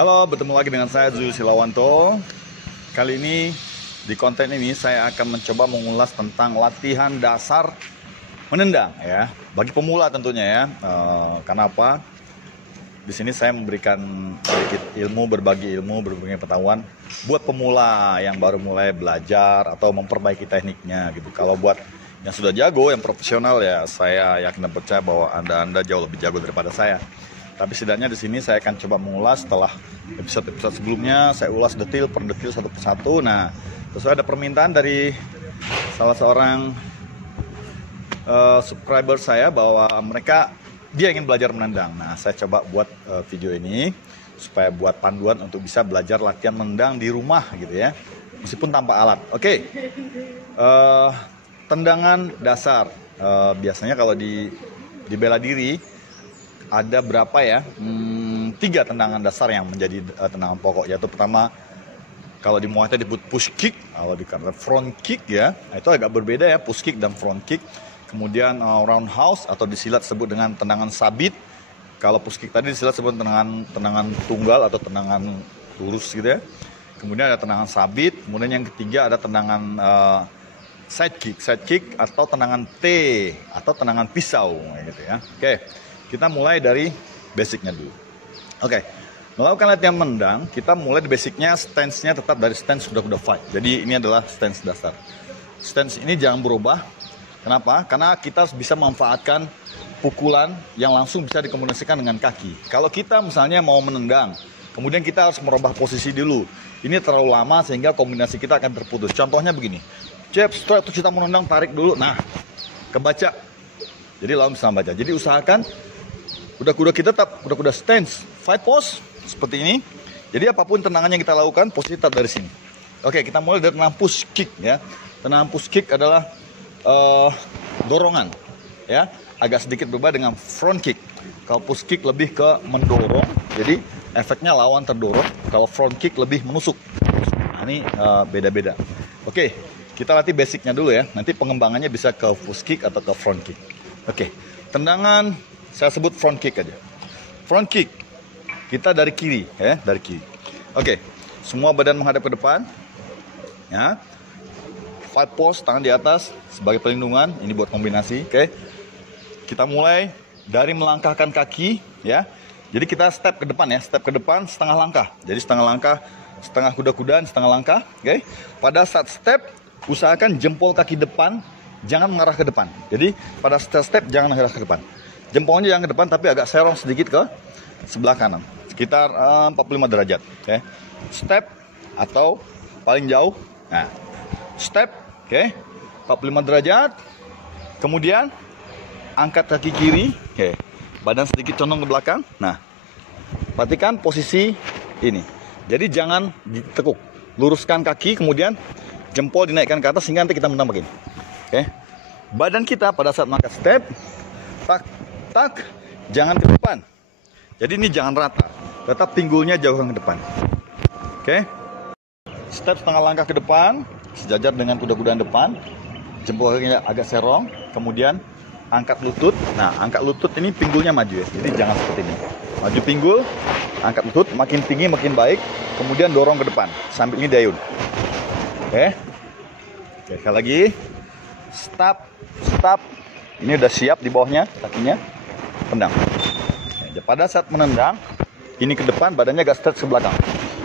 Halo, bertemu lagi dengan saya Zul Silawanto. Kali ini di konten ini saya akan mencoba mengulas tentang latihan dasar menendang ya, bagi pemula tentunya ya. Kenapa? Di sini saya memberikan sedikit ilmu, berbagi pengetahuan buat pemula yang baru mulai belajar atau memperbaiki tekniknya gitu. Kalau buat yang sudah jago, yang profesional ya, saya yakin dan percaya bahwa Anda jauh lebih jago daripada saya. Tapi setidaknya di sini saya akan coba mengulas setelah episode sebelumnya, saya ulas detil per detil satu persatu. Nah, sesuai ada permintaan dari salah seorang subscriber saya bahwa dia ingin belajar menendang. Nah, saya coba buat video ini supaya buat panduan untuk bisa belajar latihan menendang di rumah gitu ya, meskipun tanpa alat. Oke. Tendangan dasar. Biasanya kalau di bela diri ada berapa ya? 3 tendangan dasar yang menjadi tendangan pokok, yaitu pertama, kalau di Muay Thai disebut push kick, kalau di karate front kick ya. Nah, itu agak berbeda ya, push kick dan front kick. Kemudian roundhouse atau di silat disebut dengan tendangan sabit. Kalau push kick tadi di silat disebut tendangan tunggal atau tendangan lurus gitu ya. Kemudian ada tendangan sabit. Kemudian yang ketiga ada tendangan side kick atau tendangan T atau tendangan pisau gitu ya. Oke. Kita mulai dari basicnya dulu. Oke, melakukan latihan menendang, kita mulai di basicnya, stance-nya tetap dari stance kuda-kuda fight. Jadi ini adalah stance dasar. Stance ini jangan berubah. Kenapa? Karena kita harus bisa memanfaatkan pukulan yang langsung bisa dikombinasikan dengan kaki. Kalau kita misalnya mau menendang, kemudian kita harus merubah posisi dulu. Ini terlalu lama sehingga kombinasi kita akan terputus. Contohnya begini, jab, straight, terus kita menendang, tarik dulu. Nah, kebaca. Jadi lawan bisa membaca. Jadi usahakan kuda-kuda kita tetap kuda-kuda stance, fight pose seperti ini. Jadi apapun tendangan yang kita lakukan, posisi tetap dari sini. Oke, kita mulai dari tendangan push kick ya. Tendangan push kick adalah dorongan ya, agak sedikit berbeda dengan front kick. Kalau push kick lebih ke mendorong, jadi efeknya lawan terdorong. Kalau front kick lebih menusuk. Nah, ini beda-beda. Oke, kita latih basicnya dulu ya. Nanti pengembangannya bisa ke push kick atau ke front kick. Oke, tendangan saya sebut front kick aja. Front kick kita dari kiri ya, dari kiri. Oke, semua badan menghadap ke depan ya. Fight pose, tangan di atas sebagai pelindungan, ini buat kombinasi. Oke, kita mulai dari melangkahkan kaki ya. Jadi kita step ke depan ya, step ke depan setengah langkah. Jadi setengah langkah, setengah kuda-kudaan, setengah langkah. Oke, pada saat step usahakan jempol kaki depan jangan mengarah ke depan. Jadi pada step jangan mengarah ke depan. Jempolnya jangan ke depan tapi agak serong sedikit ke sebelah kanan, sekitar 45 derajat. Oke. Step atau paling jauh. Nah, step, oke, 45 derajat. Kemudian angkat kaki kiri, oke. Badan sedikit condong ke belakang. Nah, perhatikan posisi ini. Jadi jangan ditekuk. Luruskan kaki, kemudian jempol dinaikkan ke atas sehingga nanti kita menendang begini. Oke. Badan kita pada saat mengangkat step, tak, jangan ke depan. Jadi ini jangan rata, tetap pinggulnya jauhkan ke depan. Oke. Step setengah langkah ke depan, sejajar dengan kuda-kudaan depan. Jempol kakinya agak serong, kemudian angkat lutut. Nah, angkat lutut ini pinggulnya maju ya. Jadi jangan seperti ini. Maju pinggul, angkat lutut, makin tinggi makin baik. Kemudian dorong ke depan, sambil ini dayun. Oke. Oke, sekali lagi. Stop. Ini udah siap di bawahnya, kakinya. Tendang. Nah, pada saat menendang, ini ke depan, badannya agak stretch ke belakang,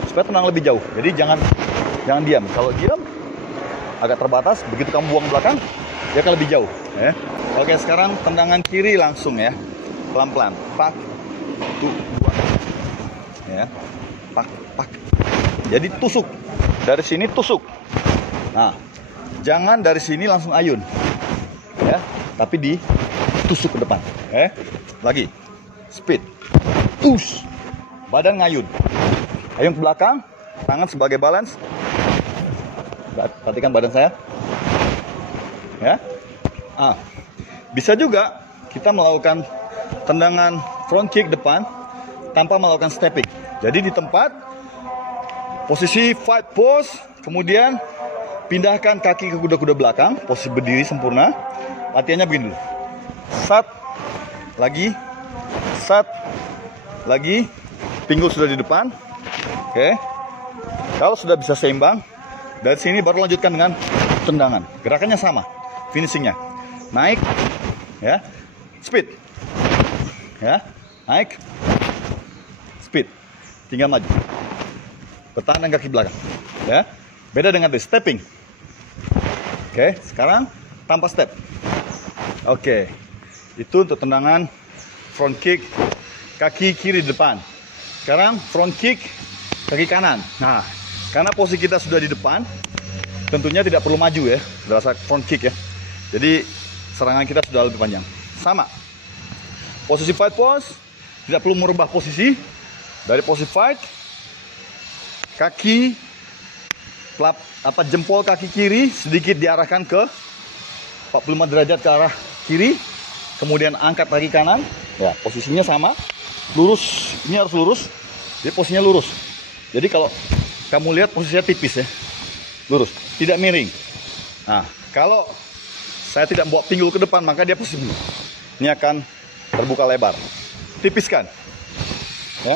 supaya tenang lebih jauh. Jadi jangan diam. Kalau diam, agak terbatas. Begitu kamu buang belakang, dia akan lebih jauh. Ya. Oke, sekarang tendangan kiri langsung ya, pelan-pelan. Pak, tuh, dua. Ya, pak. Jadi tusuk. Dari sini tusuk. Nah, jangan dari sini langsung ayun. Ya, tapi ditusuk ke depan. Lagi, speed, push, badan ngayun, ayun ke belakang, tangan sebagai balance. Perhatikan badan saya, ya. Bisa juga kita melakukan tendangan front kick depan tanpa melakukan stepping. Jadi di tempat, posisi fight pose, kemudian pindahkan kaki ke kuda-kuda belakang, posisi berdiri sempurna. Latihannya begini dulu. Sat, lagi, pinggul sudah di depan, Oke. Kalau sudah bisa seimbang, dari sini baru lanjutkan dengan tendangan. Gerakannya sama, finishingnya. Naik, ya, speed, ya, naik, speed. Tinggal maju. Pertahanan kaki belakang, ya. Beda dengan di stepping. Oke, sekarang tanpa step. Oke, itu untuk tendangan front kick kaki kiri depan. Sekarang front kick kaki kanan. Nah, karena posisi kita sudah di depan, tentunya tidak perlu maju ya, berasa front kick ya. Jadi serangan kita sudah lebih panjang. Sama. Posisi fight pose, tidak perlu merubah posisi. Dari posisi fight, kaki jempol kaki kiri sedikit diarahkan ke 45 derajat ke arah kiri, kemudian angkat kaki kanan. Ya, posisinya sama. Lurus, ini harus lurus. Jadi posisinya lurus. Jadi kalau kamu lihat posisinya tipis ya, lurus, tidak miring. Nah, kalau saya tidak bawa pinggul ke depan, maka dia posisi ini akan terbuka lebar. Tipiskan, ya,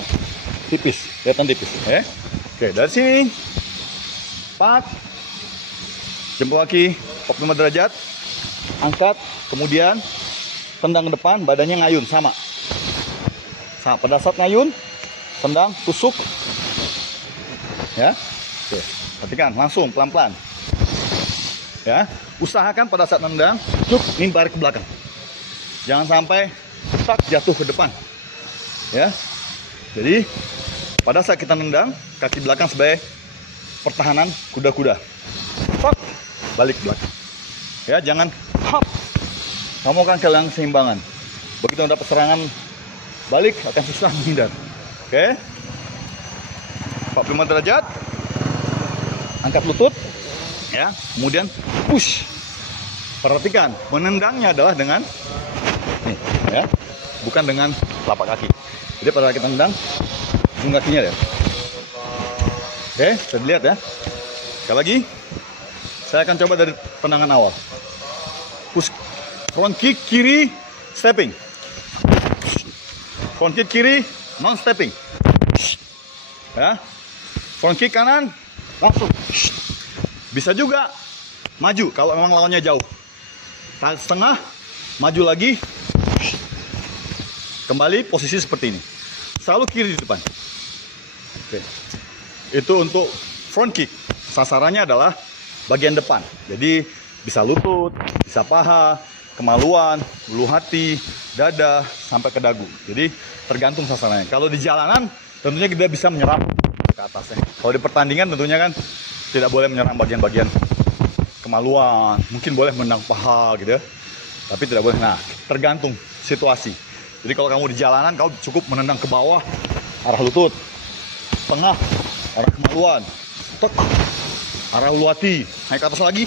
tipis, kelihatan tipis. Ya. Oke, dari sini, pak, jempol kaki 45 derajat, angkat, kemudian tendang ke depan, badannya ngayun, sama. Pada saat ngayun, tendang, tusuk, ya. Oke, perhatikan, langsung pelan-pelan, ya. Usahakan pada saat nendang, cuk, ini balik ke belakang, jangan sampai tak jatuh ke depan, ya. Jadi pada saat kita nendang, kaki belakang sebagai pertahanan kuda-kuda, tak, balik ke belakang, ya. Jangan hop, kamu akan kehilangan keseimbangan. Begitu dapat serangan balik, akan susah menghindar. Oke, 45 derajat, angkat lutut, ya, kemudian push. Perhatikan, menendangnya adalah dengan nih, ya, bukan dengan telapak kaki. Jadi pada kita tendang, ujung kakinya ya. Oke, bisa dilihat ya. Sekali lagi, saya akan coba dari tendangan awal. Push, front kick kiri, stepping. Front kick kiri, non stepping. Ya. Front kick kanan, langsung. Bisa juga maju kalau memang lawannya jauh. Tahan setengah, maju lagi. Kembali posisi seperti ini. Selalu kiri di depan. Oke. Itu untuk front kick. Sasarannya adalah bagian depan. Jadi bisa lutut, bisa paha, kemaluan, ulu hati, dada, sampai ke dagu. Jadi tergantung sasarannya. Kalau di jalanan tentunya kita bisa menyerang ke atasnya. Kalau di pertandingan tentunya kan tidak boleh menyerang bagian-bagian kemaluan. Mungkin boleh menendang paha gitu ya, tapi tidak boleh. Nah, tergantung situasi. Jadi kalau kamu di jalanan, kamu cukup menendang ke bawah, arah lutut, tengah, arah kemaluan, tek, arah ulu hati, naik ke atas lagi.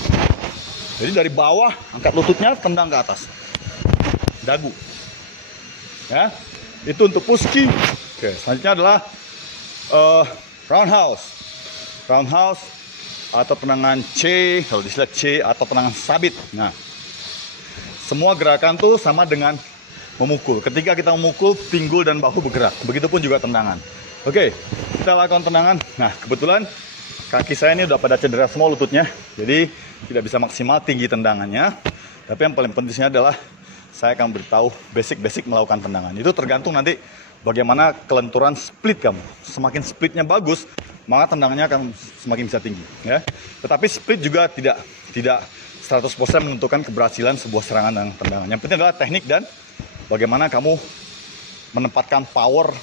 Jadi dari bawah, angkat lututnya, tendang ke atas. Dagu. Ya, itu untuk push kick. Oke, selanjutnya adalah roundhouse. Roundhouse atau tendangan C, kalau disilat C, atau tendangan sabit. Nah, semua gerakan tuh sama dengan memukul. Ketika kita memukul, pinggul dan bahu bergerak. Begitupun juga tendangan. Oke, kita lakukan tendangan. Nah, kebetulan kaki saya ini udah pada cedera semua lututnya, jadi tidak bisa maksimal tinggi tendangannya. Tapi yang paling pentingnya adalah saya akan beritahu basic-basic melakukan tendangan. Itu tergantung nanti bagaimana kelenturan split kamu. Semakin splitnya bagus, maka tendangannya akan semakin bisa tinggi. Ya. Tetapi split juga tidak 100% menentukan keberhasilan sebuah serangan dan tendangan. Yang penting adalah teknik dan bagaimana kamu menempatkan power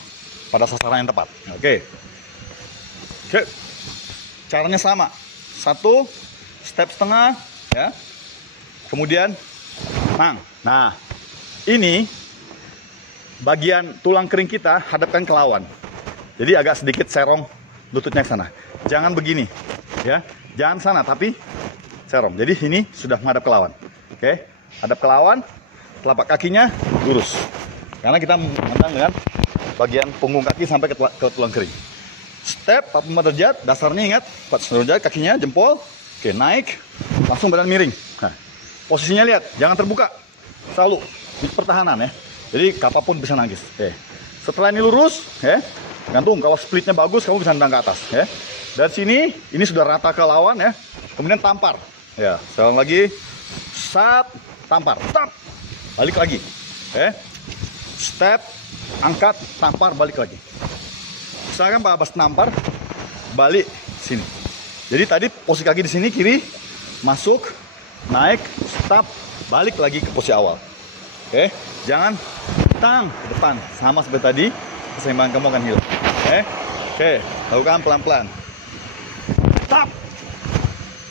pada sasaran yang tepat. Oke. Caranya sama. 1 step setengah, ya. Kemudian nah, ini bagian tulang kering kita hadapkan ke lawan. Jadi agak sedikit serong lututnya ke sana. Jangan begini, ya. Jangan sana, tapi serong. Jadi ini sudah menghadap ke lawan. Oke, hadap ke lawan, telapak kakinya lurus. Karena kita menendang dengan bagian punggung kaki sampai ke tulang kering. Step 45 derajat, dasarnya ingat 45 derajat, kakinya jempol. Oke, naik, langsung badan miring. Nah, posisinya lihat, jangan terbuka. Selalu di pertahanan ya. Jadi kapapun bisa nangkis. Oke. Setelah ini lurus, ya. Gantung, kalau splitnya bagus, kamu bisa nendang ke atas. Ya. Dari sini, ini sudah rata ke lawan ya. Kemudian tampar. Ya, sekali lagi. Sat, tampar. Stop. Balik lagi. Step, angkat, tampar, balik lagi. Usahakan pas nampar, balik sini. Jadi tadi posisi kaki di sini, kiri, masuk, naik, stop, balik lagi ke posisi awal. Jangan tang depan. Sama seperti tadi, keseimbangan kamu akan hilang. Lakukan pelan-pelan. Stop.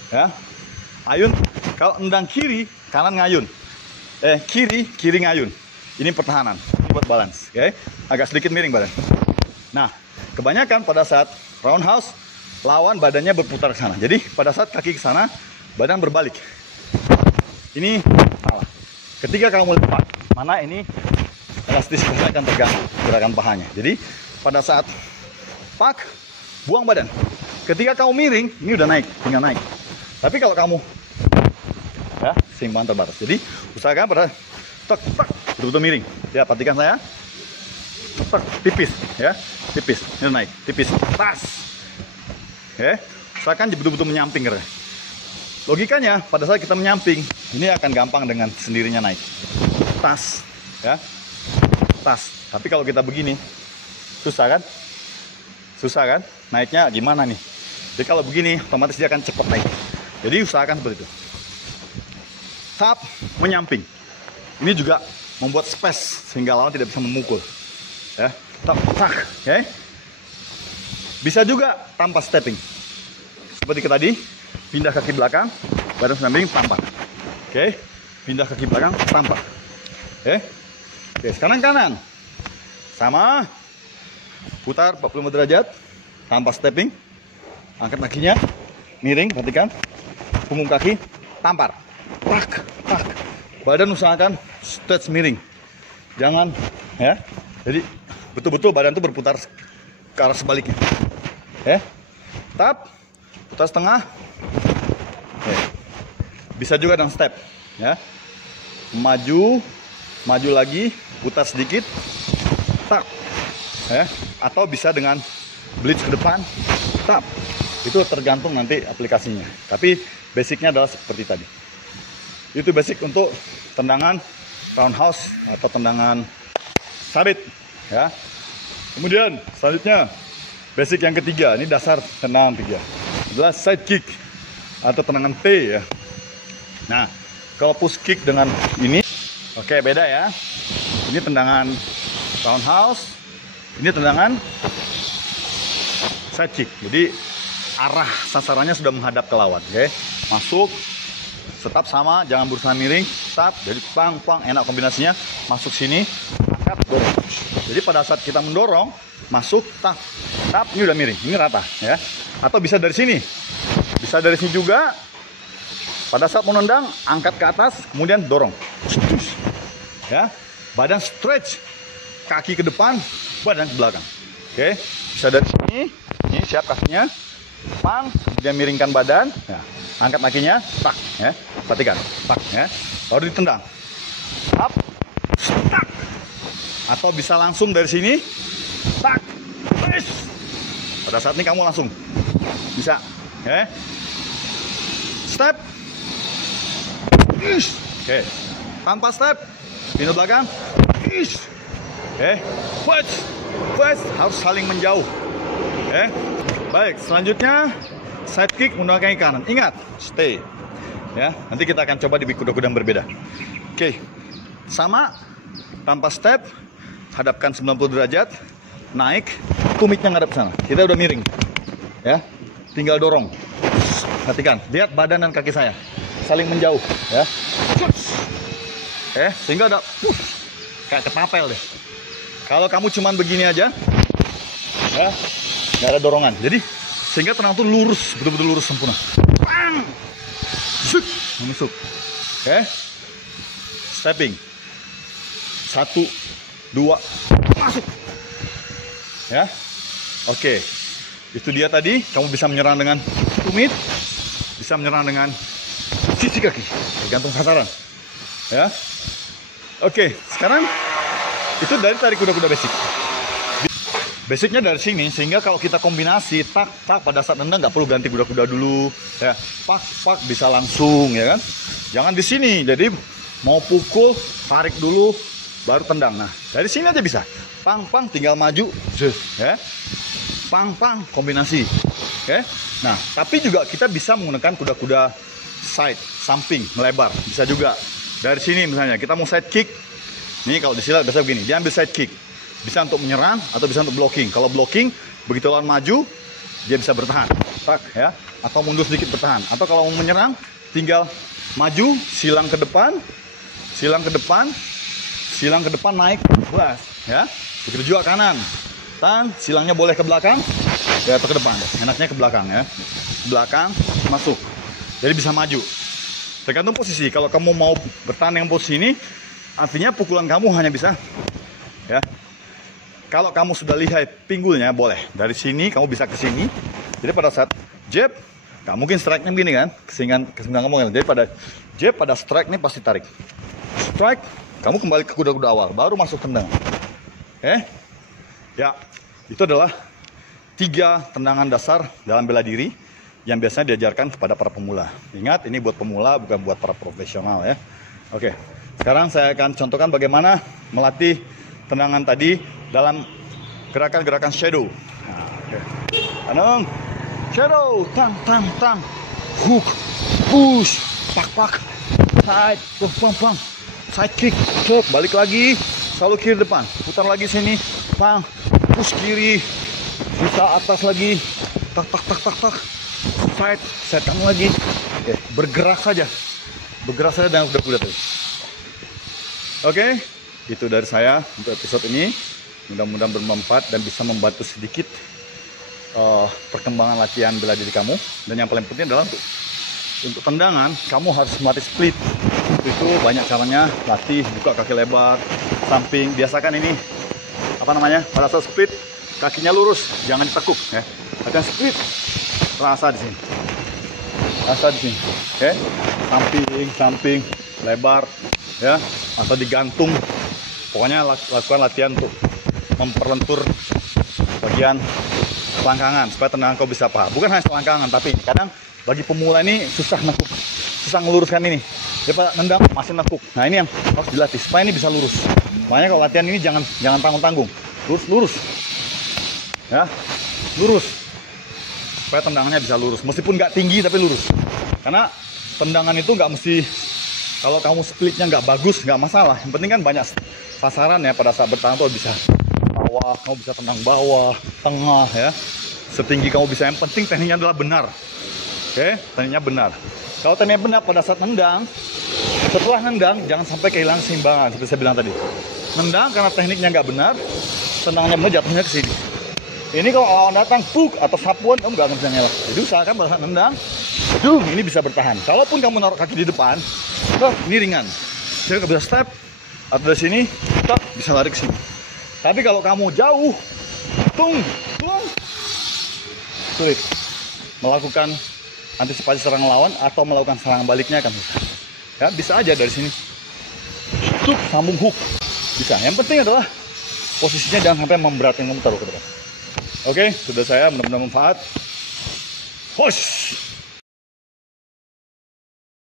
Ya. Ayun, kalau endang kiri, kanan ngayun. Kiri ngayun. Ini pertahanan, ini buat balance. Agak sedikit miring badan. Nah, kebanyakan pada saat roundhouse, lawan badannya berputar ke sana. Jadi pada saat kaki ke sana, badan berbalik. Ini salah. Ketika kamu lepas, mana ini elastisitasnya akan terganggu gerakan pahanya. Jadi pada saat pak, buang badan. Ketika kamu miring, ini udah naik, tinggal naik. Tapi kalau kamu ya, keseimbangan terbatas. Jadi usahakan pada tek, betul-betul miring. Ya, perhatikan saya. Tek, tipis, ya, tipis. Ini naik, tipis, tas. Usahakan betul-betul menyamping. Logikanya pada saat kita menyamping, ini akan gampang dengan sendirinya naik. Tas, ya, tas. Tapi kalau kita begini, susah kan? Susah kan? Naiknya gimana nih? Jadi kalau begini, otomatis dia akan cepat naik. Jadi usahakan seperti itu. Tap, menyamping. Ini juga membuat space sehingga lawan tidak bisa memukul. Ya, tap, tak. Bisa juga tanpa stepping. Seperti tadi, pindah kaki belakang, badan samping, tampar. Pindah kaki belakang, tampar. Sekarang kanan. Sama. Putar 45 derajat, tanpa stepping. Angkat kakinya, miring, perhatikan. Punggung kaki, tampar. Tak, tak. Badan usahakan stretch miring. Jangan, ya. Jadi betul-betul badan itu berputar ke arah sebaliknya. Tap, putar setengah. Bisa juga dengan step, ya. Maju, maju lagi, putar sedikit. Tap. Atau bisa dengan blitz ke depan. Tap. Itu tergantung nanti aplikasinya. Tapi basicnya adalah seperti tadi. Itu basic untuk tendangan roundhouse atau tendangan sabit, ya. Kemudian selanjutnya basic yang ketiga, ini dasar tendangan 3 adalah side kick atau tendangan T, ya. Nah, kalau push kick dengan ini, oke, beda ya. Ini tendangan roundhouse, ini tendangan side kick. Jadi arah sasarannya sudah menghadap ke lawan. Masuk, tetap sama, jangan berusaha miring, tetap. Jadi pang, enak kombinasinya. Masuk sini, angkat, dorong. Jadi pada saat kita mendorong, masuk, tap, ini udah miring, ini rata, ya. Atau bisa dari sini, bisa dari sini juga. Pada saat menendang, angkat ke atas, kemudian dorong. Ya, badan stretch, kaki ke depan, badan ke belakang. Bisa dari sini, ini siap kakinya. Pang, dia miringkan badan, ya. Angkat kakinya, tak, ya. Perhatikan, tak, ya. Baru ditendang, up, tak. Atau bisa langsung dari sini, tak, push. Pada saat ini kamu langsung bisa, ya. Step, push. Tanpa step, pindah belakang, push. Push, harus saling menjauh. Baik, selanjutnya side kick menggunakan kaki kanan. Ingat, stay. Ya, nanti kita akan coba di kuda-kuda yang berbeda. Sama, tanpa step, hadapkan 90 derajat, naik, tumitnya ngadap sana. Kita udah miring. Ya, tinggal dorong. Perhatikan, lihat badan dan kaki saya saling menjauh. Ya, sehingga ada kayak ketapel deh. Kalau kamu cuman begini aja, ya, nggak ada dorongan. Jadi sehingga tenang tuh lurus, betul-betul lurus sempurna. Bang! Suk, menusuk. Stepping. 1, 2, masuk. Ya. Oke. Itu dia tadi, kamu bisa menyerang dengan tumit, bisa menyerang dengan sisi kaki, tergantung sasaran. Ya. Oke, sekarang itu dari tarik kuda-kuda basic. Basicnya dari sini, sehingga kalau kita kombinasi tak pada saat nendang nggak perlu ganti kuda-kuda dulu, ya pak bisa langsung, ya kan? Jangan di sini, jadi mau pukul tarik dulu baru tendang. Nah dari sini aja bisa, pang tinggal maju, ya pang kombinasi, ya. Nah tapi juga kita bisa menggunakan kuda-kuda side, samping melebar, bisa juga. Dari sini misalnya kita mau side kick, ini kalau disilat biasa begini, dia ambil side kick. Bisa untuk menyerang atau bisa untuk blocking. Kalau blocking, begitu lawan maju, dia bisa bertahan, tak ya, atau mundur sedikit bertahan. Atau kalau mau menyerang, tinggal maju, silang ke depan, naik, belas, ya. Begitu juga kanan, silangnya boleh ke belakang, ya atau ke depan. Enaknya ke belakang, ya, belakang masuk. Jadi bisa maju. Tergantung posisi. Kalau kamu mau bertahan dengan posisi ini, artinya pukulan kamu hanya bisa, ya. Kalau kamu sudah lihat pinggulnya, boleh. Dari sini, kamu bisa ke sini. Jadi pada saat jab, nggak mungkin strike-nya begini kan. Kesinggungan kamu kan. Jadi pada jab, pada strike ini pasti tarik. Strike, kamu kembali ke kuda-kuda awal. Baru masuk tendang. Ya, itu adalah 3 tendangan dasar dalam bela diri yang biasanya diajarkan kepada para pemula. Ingat, ini buat pemula, bukan buat para profesional ya. Oke, sekarang saya akan contohkan bagaimana melatih tendangan tadi dalam gerakan-gerakan shadow. Anong shadow, tang, hook, push, pak, side, pang, side kick, balik lagi, selalu kiri depan, putar lagi sini, pang, push kiri, bisa atas lagi, tak, side kamu lagi. Oke, bergerak saja dengan kuda-kuda tadi. Oke, itu dari saya untuk episode ini. Mudah-mudahan bermanfaat dan bisa membantu sedikit perkembangan latihan bela diri kamu. Dan yang paling penting adalah untuk tendangan, kamu harus melatih split. Itu banyak caranya, latih buka kaki lebar, samping. Biasakan ini, pada saat split, kakinya lurus, jangan ditekuk. Ya. Latihan split, rasa di sini. Oke? Samping, lebar, ya, atau digantung. Pokoknya lakukan latihan untuk memperlentur bagian selangkangan supaya tendangan kau bisa paham. Bukan hanya selangkangan, tapi kadang bagi pemula ini susah ngeluruskan ini. Dia nendang masih nekuk. Nah ini yang harus dilatih supaya ini bisa lurus. Makanya kalau latihan ini jangan tanggung-tanggung. Lurus. Ya, lurus. Supaya tendangannya bisa lurus. Meskipun nggak tinggi tapi lurus. Karena tendangan itu nggak mesti, kalau kamu splitnya nggak bagus nggak masalah. Yang penting kan banyak sasaran ya pada saat bertahan tuh bisa bawah, kamu bisa tendang bawah, tengah ya. Setinggi kamu bisa, yang penting tekniknya adalah benar. Oke, tekniknya benar. Kalau tekniknya benar pada saat nendang, setelah nendang jangan sampai kehilangan keseimbangan seperti saya bilang tadi. Nendang karena tekniknya nggak benar, tendangannya benar jatuhnya ke sini. Ini kalau lawan datang puk atau sapuan kamu nggak bisa ngelak. Jadi usahakan pada saat nendang, ini bisa bertahan. Kalaupun kamu naruh kaki di depan, ini ringan. Jadi bisa step atau dari sini, bisa lari ke sini. Tapi kalau kamu jauh, sulit melakukan antisipasi serang lawan atau melakukan serangan baliknya akan susah. Ya, bisa aja dari sini, sambung hook, bisa. Yang penting adalah posisinya jangan sampai memberatkan kamu taruh ke depan. Oke, sudah saya, mudah-mudahan manfaat. Hush.